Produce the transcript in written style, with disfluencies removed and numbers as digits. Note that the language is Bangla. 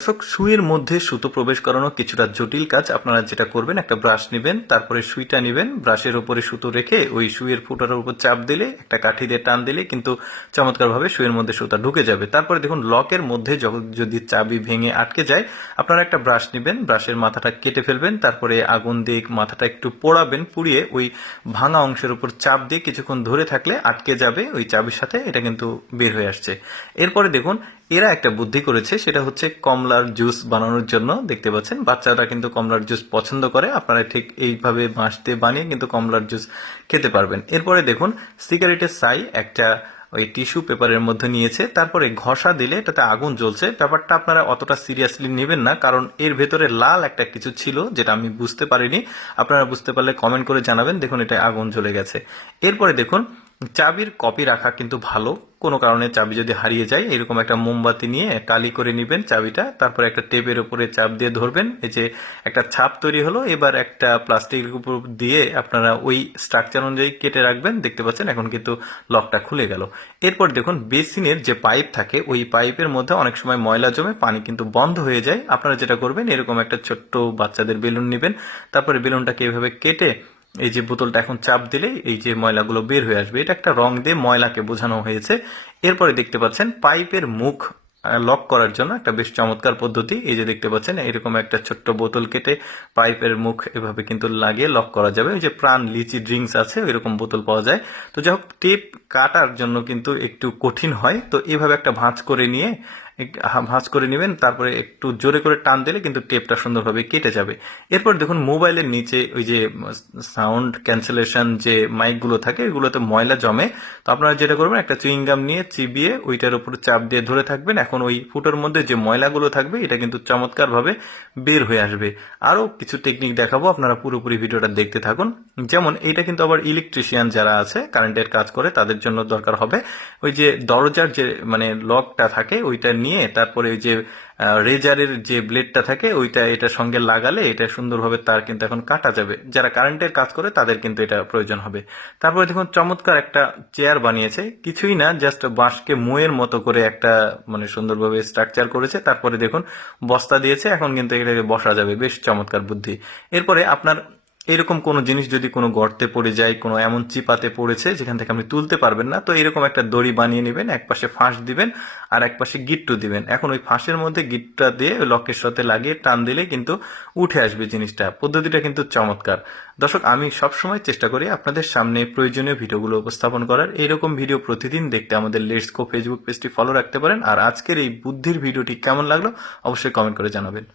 দর্শক, সুইয়ের মধ্যে সুতো প্রবেশ করানো কিছুটা জটিল কাজ। আপনারা যেটা করবেন, একটা ব্রাশ নেবেন, তারপরে সুইটা নেবেন, ব্রাশের উপরে সুতো রেখে ওই সুইয়ের ফুটার উপর চাপ দিলে, একটা কাঠি দিয়ে টান দিলে কিন্তু চমৎকারভাবে সুইয়ের মধ্যে সুতা ঢুকে যাবে। তারপরে দেখুন, লকের মধ্যে যদি চাবি ভেঙে আটকে যায়, আপনারা একটা ব্রাশ নেবেন, ব্রাশের মাথাটা কেটে ফেলবেন, তারপরে আগুন দিয়ে মাথাটা একটু পোড়াবেন, পুড়িয়ে ওই ভাঙা অংশের উপর চাপ দিয়ে কিছুক্ষণ ধরে থাকলে আটকে যাবে ওই চাবির সাথে, এটা কিন্তু বের হয়ে আসছে। এরপরে দেখুন, এরা একটা বুদ্ধি করেছে, সেটা হচ্ছে কমলার জুস বানানোর জন্য। দেখতে পাচ্ছেন বাচ্চারা কিন্তু কমলার জুস পছন্দ করে, আপনারা ঠিক এইভাবে বাঁশ দিয়ে বানিয়ে কিন্তু কমলার জুস খেতে পারবেন। এরপরে দেখুন, সিগারেটের ছাই একটা ওই টিস্যু পেপারের মধ্যে নিয়েছে, তারপরে ঘষা দিলে এটাতে আগুন জ্বলছে। ব্যাপারটা আপনারা অতটা সিরিয়াসলি নেবেন না, কারণ এর ভেতরে লাল একটা কিছু ছিল যেটা আমি বুঝতে পারিনি। আপনারা বুঝতে পারলে কমেন্ট করে জানাবেন। দেখুন, এটা আগুন জ্বলে গেছে। এরপরে দেখুন, চাবির কপি রাখা কিন্তু ভালো। কোনো কারণে চাবি যদি হারিয়ে যায়, এরকম একটা মোমবাতি নিয়ে টালি করে নেবেন চাবিটা, তারপরে একটা টেপের উপরে চাপ দিয়ে ধরবেন। এই যে একটা ছাপ তৈরি হলো, এবার একটা প্লাস্টিকের উপর দিয়ে আপনারা ওই স্ট্রাকচার অনুযায়ী কেটে রাখবেন। দেখতে পাচ্ছেন এখন কিন্তু লকটা খুলে গেল। এরপর দেখুন, বেসিনের যে পাইপ থাকে, ওই পাইপের মধ্যে অনেক সময় ময়লা জমে, পানি কিন্তু বন্ধ হয়ে যায়। আপনারা যেটা করবেন, এরকম একটা ছোট্ট বাচ্চাদের বেলুন নেবেন, তারপরে বেলুনটাকে এভাবে কেটে এই যে বোতলটা এখন চাপ দিলে এই যে ময়লাগুলো বের হয়ে আসবে। এটা একটা রং দিয়ে ময়লাকে বোঝানো হয়েছে। এরপরে দেখতে পাচ্ছেন পাইপের মুখ লক করার জন্য একটা বেশ চমৎকার পদ্ধতি। এই যে দেখতে পাচ্ছেন, এরকম একটা ছোট্ট বোতল কেটে পাইপের মুখ এভাবে কিন্তু লাগিয়ে লক করা যাবে। ওই যে প্রাণ লিচি ড্রিঙ্কস আছে, এরকম বোতল পাওয়া যায়। তো যাই হোক, টেপ কাটার জন্য কিন্তু একটু কঠিন হয়, তো এভাবে একটা ভাঁজ করে নিয়ে ভাঁজ করে নেবেন, তারপরে একটু জোরে করে টান দিলে কিন্তু টেপটা সুন্দরভাবে কেটে যাবে। এরপর দেখুন, মোবাইলের নিচে ওই যে সাউন্ড ক্যান্সেলেশন যে মাইকগুলো থাকে, এগুলোতে ময়লা জমে। তো আপনারা যেটা করবেন, একটা চুইংগাম নিয়ে চিবিয়ে ওইটার উপর চাপ দিয়ে ধরে থাকবেন। এখন ওই ফুটোর মধ্যে যে ময়লাগুলো থাকবে, এটা কিন্তু চমৎকারভাবে বের হয়ে আসবে। আরও কিছু টেকনিক দেখাবো, আপনারা পুরোপুরি ভিডিওটা দেখতে থাকুন। যেমন এইটা কিন্তু আবার ইলেকট্রিশিয়ান যারা আছে, কারেন্টের কাজ করে, তাদের জন্য দরকার হবে। ওই যে দরজার যে লকটা থাকে, ওইটা নিয়ে তারপরে ওই যে রেজারের যে ব্লেডটা থাকে, ওইটা এটার সঙ্গে লাগালে এটা সুন্দরভাবে তার কিন্তু এখন কাটা যাবে। যারা কারেন্টের কাজ করে তাদের কিন্তু এটা প্রয়োজন হবে। তারপরে দেখুন, চমৎকার একটা চেয়ার বানিয়েছে, কিছুই না, জাস্ট বাঁশকে মুয়ের মতো করে একটা সুন্দরভাবে স্ট্রাকচার করেছে। তারপরে দেখুন, বস্তা দিয়েছে, এখন কিন্তু এটাকে বসা যাবে। বেশ চমৎকার বুদ্ধি। এরপরে আপনার এরকম কোনো জিনিস যদি কোনো গর্তে পড়ে যায়, কোনো এমন চিপাতে পড়েছে যেখান থেকে আপনি তুলতে পারবেন না, তো এরকম একটা দড়ি বানিয়ে নেবেন, এক পাশে ফাঁস দিবেন আর এক পাশে গিট্টু দিবেন। এখন ওই ফাঁসের মধ্যে গিট্টুটা দিয়ে ওই লকের সাথে লাগিয়ে টান দিলে কিন্তু উঠে আসবে জিনিসটা। পদ্ধতিটা কিন্তু চমৎকার। দর্শক, আমি সবসময় চেষ্টা করি আপনাদের সামনে প্রয়োজনীয় ভিডিওগুলো উপস্থাপন করার। এইরকম ভিডিও প্রতিদিন দেখতে আমাদের লেটস গো ফেসবুক পেজটি ফলো রাখতে পারেন। আর আজকের এই বুদ্ধির ভিডিওটি কেমন লাগলো অবশ্যই কমেন্ট করে জানাবেন।